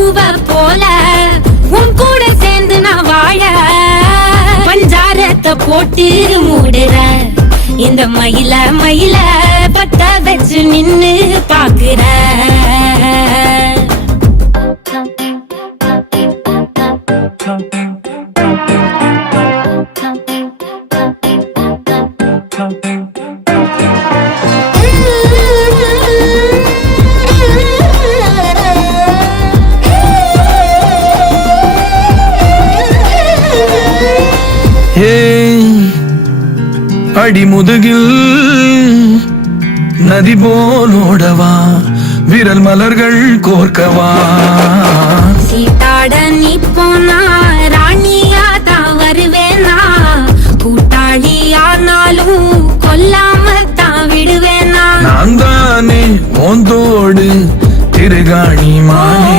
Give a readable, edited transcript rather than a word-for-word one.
பூவ போல உன் கூட சேர்ந்து நான் வாழ பஞ்சாரத்தை போட்டு மூடுற இந்த மயில மயில பத்த வச்சு நின்னு பாக்குற அடிமுதுகில் நதி போலோடவா விரல் மலர்கள் கோர்க்கவா சீட்டாட நீ போனா ராணியா தான் வருவேனா கூட்டாளி ஆனாலும் கொல்லாம தான் விடுவேனா நான் தானே மோந்தோடு திருகாணி மானே